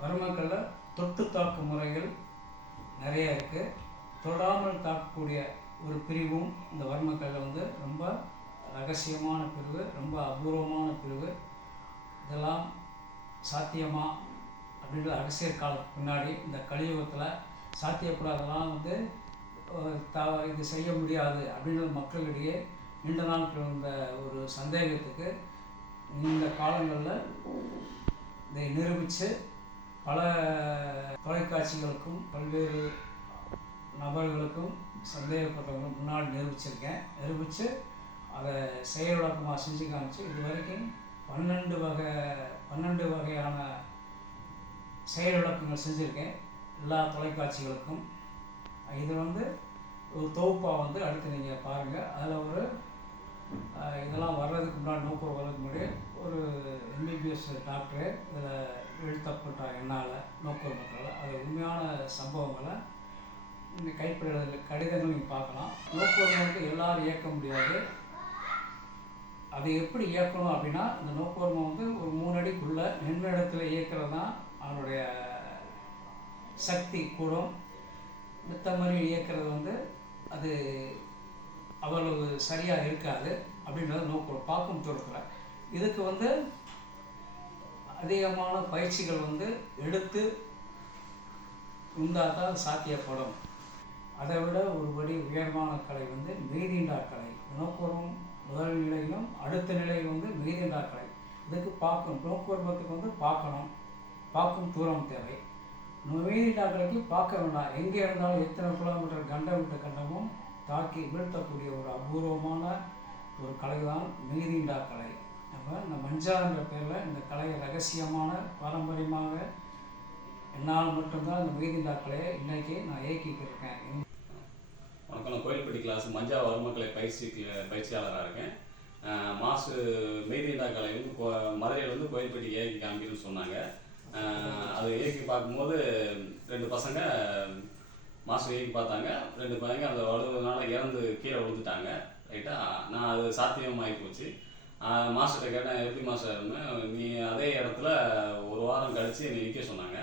மருமக்களில் தொட்டு தாக்கும் முறைகள் நிறைய இருக்குது தொடாமல் தாக்கக்கூடிய ஒரு பிரிவும் இந்த வர்மக்களில் வந்து ரொம்ப ரகசியமான பிரிவு ரொம்ப அபூர்வமான பிரிவு. இதெல்லாம் சாத்தியமா அப்படின்ற அரசியல் காலத்துக்கு முன்னாடி இந்த கலியுகத்தில் சாத்தியப்படாதெல்லாம் வந்து த இது செய்ய முடியாது அப்படின்ற மக்களிடையே நீண்ட நாட்கள் இருந்த ஒரு சந்தேகத்துக்கு இந்த காலங்களில் இதை நிரூபித்து பல தொலைக்காட்சிகளுக்கும் பல்வேறு நபர்களுக்கும் சந்தேகப்பட்டவங்களுக்கு முன்னாடி நிரூபிச்சிருக்கேன். நிரூபித்து அதை செயல்விளக்கமாக செஞ்சு காமிச்சு இது வரைக்கும் பன்னெண்டு வகை பன்னெண்டு வகையான செயல் விளக்கங்கள் செஞ்சுருக்கேன். எல்லா தொலைக்காட்சிகளுக்கும். இது வந்து ஒரு தொகுப்பாக வந்து அடுத்து நீங்கள் பாருங்கள் அதில் ஒரு இதெல்லாம் வர்றதுக்கு முன்னாடி நோக்கம் வர்றதுக்கு முன்னாடி ஒரு எம்பிபிஎஸ் டாக்டரு இதில் எழுத்தப்பட்ட என்னால் நோக்கர் அது உண்மையான சம்பவங்களை இந்த கைப்பட கடிதங்கள் நீங்கள் பார்க்கலாம். நோக்கர் எல்லோரும் எல்லாரும் இயக்க முடியாது. அதை எப்படி இயக்கணும் அப்படின்னா இந்த நோக்குவர்மம் வந்து ஒரு மூணு அடிக்குள்ள நின்ற இயக்கிறது தான் அவனுடைய சக்தி கூடும். மித்த மாதிரி இயக்கிறது வந்து அது அவ்வளவு சரியாக இருக்காது அப்படின்றத நோக்கம் பார்க்கும் தூரத்தில். இதுக்கு வந்து அதிகமான பயிற்சிகள் வந்து எடுத்து இருந்தால் தான் சாத்தியப்படும். அதை விட ஒருபடி உயர்வான கலை வந்து மெய்தீண்டா கலை. நோக்குவரம் முதல் நிலையிலும் அடுத்த நிலையில் வந்து மெய்தீண்டா கலை. இதுக்கு பார்க்கணும். நோக்குவரத்துக்கு வந்து பார்க்கணும். பார்க்கும் தூரம் தேவை. மீதிண்டா கலைக்கு பார்க்க வேண்டாம். எங்கே இருந்தாலும் எத்தனை கிலோமீட்டர் கண்டம் விட்ட கண்டமும் தாக்கி வீழ்த்தக்கூடிய ஒரு அபூர்வமான ஒரு கலை தான் மீதிண்டா கலை. நம்ம இந்த மஞ்சான்ற பேரில் இந்த கலையை ரகசியமான பாரம்பரியமாக என்னால் மட்டும்தான் இந்த மெய்தீண்டா இன்றைக்கி இன்னைக்கு நான் இயக்கிட்டு இருக்கேன் வணக்கம் நான் கோயில்பட்டி கிளாஸ் மஞ்சா வர்மக்கலை பயிற்சி பயிற்சியாளராக இருக்கேன். மாசு மெய்தீண்டா கலை வந்து கோ- மதுரையில் வந்து கோயில்பட்டி இயக்கி காமிக்கணும்னு சொன்னாங்க. அது இயக்கி பார்க்கும்போது ரெண்டு பசங்க மாசு இயக்கி பார்த்தாங்க. ரெண்டு பசங்க அந்த வலுவனால இறந்து கீழே விழுந்துட்டாங்க. ரைட்டாக நான் அது சாத்தியமாகி போச்சு. மாஸ்டர்கிட்ட கேட்டேன் எப்படி மாஸ்டர்னு நீ அதே இடத்துல ஒரு வாரம் கழித்து என்னை நிற்க சொன்னாங்க.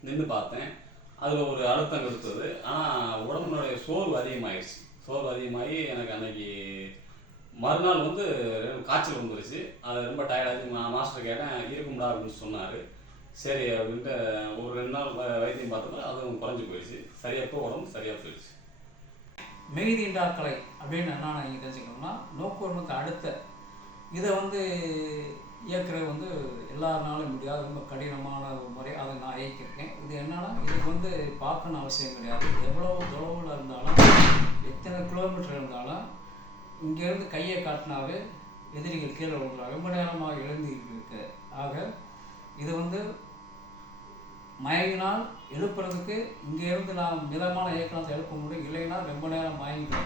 நின்று பார்த்தேன். அதில் ஒரு அழுத்தம் கொடுத்தது. ஆனால் உடம்புனுடைய சோர்வு அதிகமாகிடுச்சு சோர்வு அதிகமாகி எனக்கு அன்னைக்கு மறுநாள் வந்து காய்ச்சல் வந்துருச்சு. அது ரொம்ப டயர்டாச்சு நான் மாஸ்டர் கேட்டேன் இருக்கும்டா அப்படின்னு சொன்னார். சரி அப்படின்ட்டு ஒரு ரெண்டு நாள் வ- வைத்தியம் பார்த்தப்ப அதுவும் குறைஞ்சி போயிடுச்சு. சரியாக இப்போ உடம்பு சரியாக போயிடுச்சு. மெய்தீண்டா கலை அப்படின்னு என்ன நீங்கள் தெரிஞ்சுக்கணும்னா நோக்குவரத்துக்கு அடுத்த இதை வந்து இயக்குறது வந்து எல்லாருனாலும் முடியாது. ரொம்ப கடினமான ஒரு முறை. அதை நான் இயக்கியிருக்கேன். இது என்னன்னா இதுக்கு வந்து பார்க்கணும் அவசியம் கிடையாது. எவ்வளோ தொலைவில் இருந்தாலும் எத்தனை கிலோமீட்டர் இருந்தாலும் இங்கேருந்து கையை காட்டினாவே எதிரிகள் கீழே விழுந்துறாங்க ரொம்ப நேரமாக எழுந்து இருக்கு. ஆக இது வந்து மயங்கினால் எழுப்புறதுக்கு இங்கேருந்து நான் மிதமான இயக்கத்தை எழுப்ப முடியும். இல்லைன்னா ரொம்ப நேரம் மயங்கிட்டு